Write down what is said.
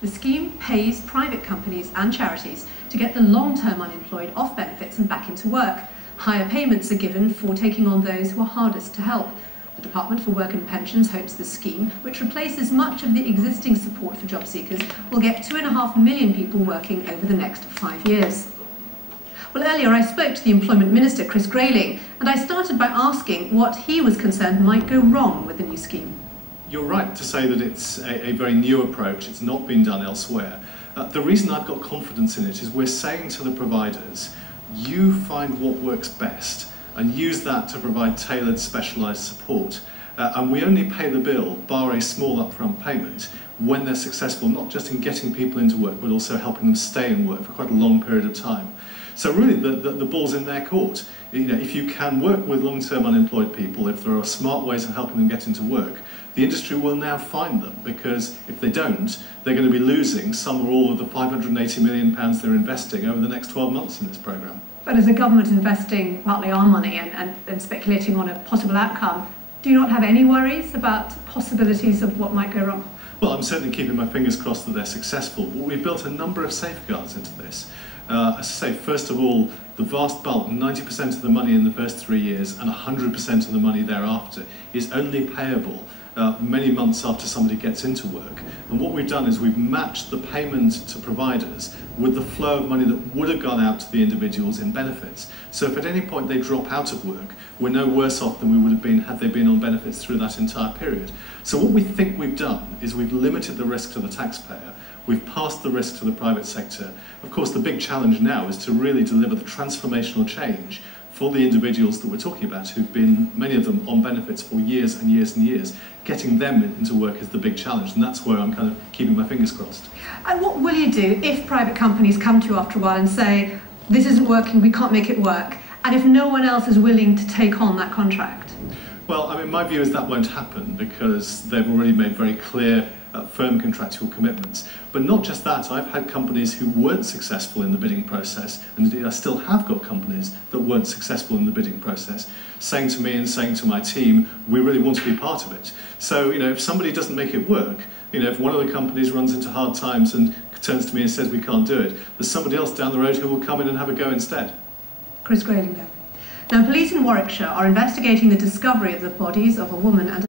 The scheme pays private companies and charities to get the long-term unemployed off benefits and back into work. Higher payments are given for taking on those who are hardest to help. The Department for Work and Pensions hopes the scheme, which replaces much of the existing support for job seekers, will get 2.5 million people working over the next 5 years. Well, earlier I spoke to the Employment Minister, Chris Grayling, and I started by asking what he was concerned might go wrong with the new scheme. You're right to say that it's a very new approach. It's not been done elsewhere. The reason I've got confidence in it is we're saying to the providers, you find what works best and use that to provide tailored, specialised support. And we only pay the bill, bar a small upfront payment, when they're successful, not just in getting people into work, but also helping them stay in work for quite a long period of time. So really the ball's in their court. If you can work with long-term unemployed people, if there are smart ways of helping them get into work, the industry will now find them, because if they don't, they're going to be losing some or all of the £580 million they're investing over the next 12 months in this programme. But as a government investing partly our money and speculating on a possible outcome, do you not have any worries about possibilities of what might go wrong? Well, I'm certainly keeping my fingers crossed that they're successful, but we've built a number of safeguards into this. As I say, first of all, the vast bulk, 90% of the money in the first 3 years and 100% of the money thereafter, is only payable many months after somebody gets into work. And what we've done is we've matched the payment to providers with the flow of money that would have gone out to the individuals in benefits. So if at any point they drop out of work, we're no worse off than we would have been had they been on benefits through that entire period. So what we think we've done is we've limited the risk to the taxpayer. We've passed the risk to the private sector. Of course, the big challenge now is to really deliver the transformational change for the individuals that we're talking about, who've been, many of them, on benefits for years and years and years. Getting them into work is the big challenge, and that's where I'm kind of keeping my fingers crossed. And what will you do if private companies come to you after a while and say, this isn't working, we can't make it work, and if no one else is willing to take on that contract? Well, I mean, my view is that won't happen because they've already made very clear firm contractual commitments. But not just that, I've had companies who weren't successful in the bidding process, and indeed I still have got companies that weren't successful in the bidding process, saying to me and saying to my team, we really want to be part of it. So, if somebody doesn't make it work, if one of the companies runs into hard times and turns to me and says we can't do it, there's somebody else down the road who will come in and have a go instead. Chris Grayling there. Now, police in Warwickshire are investigating the discovery of the bodies of a woman and